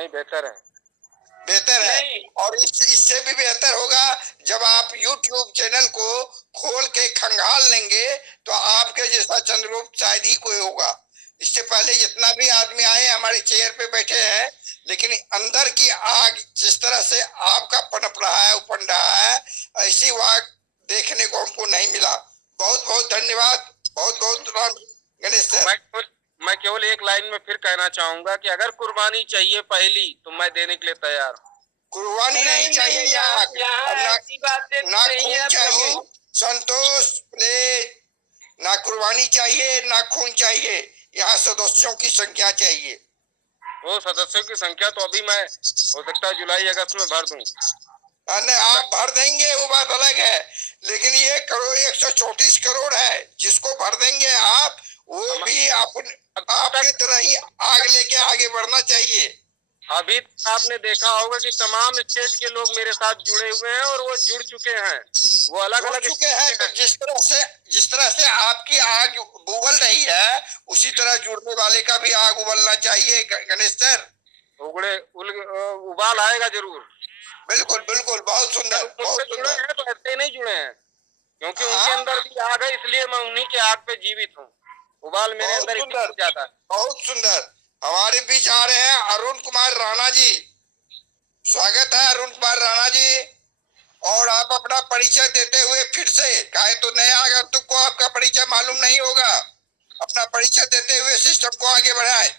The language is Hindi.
नहीं, बेहतर है। बेहतर है। और इससे भी बेहतर होगा जब आप YouTube चैनल को खोल के खंगाल लेंगे तो आपके जैसा चंद्रगुप्त शायद ही कोई होगा। इससे पहले जितना भी आदमी आए हमारे चेयर पे बैठे हैं, लेकिन अंदर की आग जिस तरह से आपका पनप रहा है, उपन रहा है, ऐसी आग देखने को हमको नहीं मिला। बहुत बहुत धन्यवाद, बहुत बहुत गणेश सर। मैं केवल एक लाइन में फिर कहना चाहूंगा कि अगर कुर्बानी चाहिए पहली तो मैं देने के लिए तैयार हूँ। कुर्बानी नहीं चाहिए यहाँ, ना खून चाहिए। संतोष प्लीज, ना कुर्बानी चाहिए ना खून चाहिए, यहाँ सदस्यों की संख्या चाहिए। वो सदस्यों की संख्या तो अभी मैं हो सकता है जुलाई अगस्त में भर दूं। अरे आप भर देंगे वो बात अलग है, लेकिन ये करोड़ 134 करोड़ है जिसको भर देंगे आप, वो भी आपकी तरह ही आग लेके आगे बढ़ना चाहिए। अभी आपने देखा होगा कि तमाम स्टेट के लोग मेरे साथ जुड़े हुए हैं और वो जुड़ चुके हैं, वो अलग अलग चुके हैं। तो जिस तरह से आपकी आग उबल रही है, उसी तरह जुड़ने वाले का भी आग उबलना चाहिए गणेश सर। उबाल आएगा जरूर। बिल्कुल बिल्कुल, बहुत सुंदर बहुत जुड़े सुंदर। हैं तो ऐसे नहीं जुड़े हैं, क्योंकि उनके अंदर भी आग है, इसलिए मैं उन्हीं के आग पे जीवित हूँ। उबाल मेरे अंदर ही जाता है। बहुत सुंदर। हमारे बीच आ रहे हैं अरुण कुमार राणा जी। स्वागत है अरुण कुमार राणा जी। और आप अपना परिचय देते हुए फिर से, काहे तो नया आगंतुक को आपका परिचय मालूम नहीं होगा, अपना परिचय देते हुए सिस्टम को आगे बढ़ाएं।